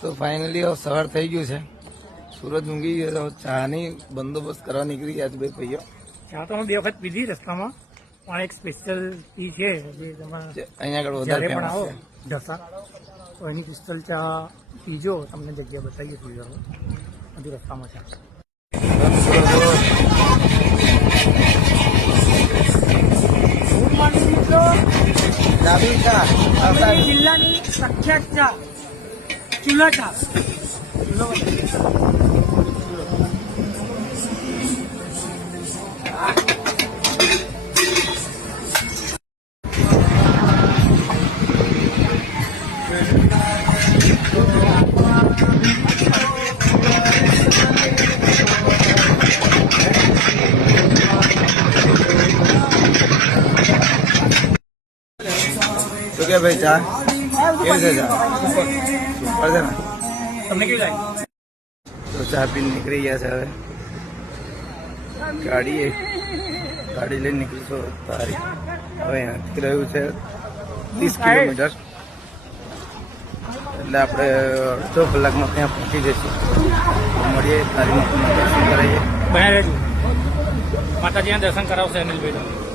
તો ફાઇનલી હવે સવાર થઈ ગયું છે, સુરજ ઊંઘી ગયો, ચાની બંદોબસ્ત કરવા નીકળી ગયા છે બે ભાઈઓ. ચા તો અમે 2 વખત પીધી રસ્તામાં, પણ એક સ્પેશિયલ ટી છે જે તમારે અહીંયા આગળ વધારે જ્યારે પણ ફેમસ આવો છે. ઢસા તો એની ક્રિસ્ટલ ચા પીજો, તમને જગ્યા બતાવીએ પીજો હજુ રસ્તામાં ચા. ગુડ મોર્નિંગ મિત્રો, ડાબી ચા અમરેલી જિલ્લાની પ્રખ્યાત ચા ચૂલા ચા. તો કે ભાઈ ચા કેવી છે? ચા સુપર છે ને? તમને કેવી લાગી? તો ચા પીને નીકળી ગયા છે. હવે ગાડી લઈને નીકળીશું તારી. હવે અહીંયાથી રહ્યું છે 30 કિલોમીટર, એટલે આપણે અડધો કલાકમાં ત્યાં પહોંચી જઈશું. મળીએ, તારી દર્શન કરાવીએ. બહાર માતાજીના દર્શન કરાવશે અનિલભાઈ.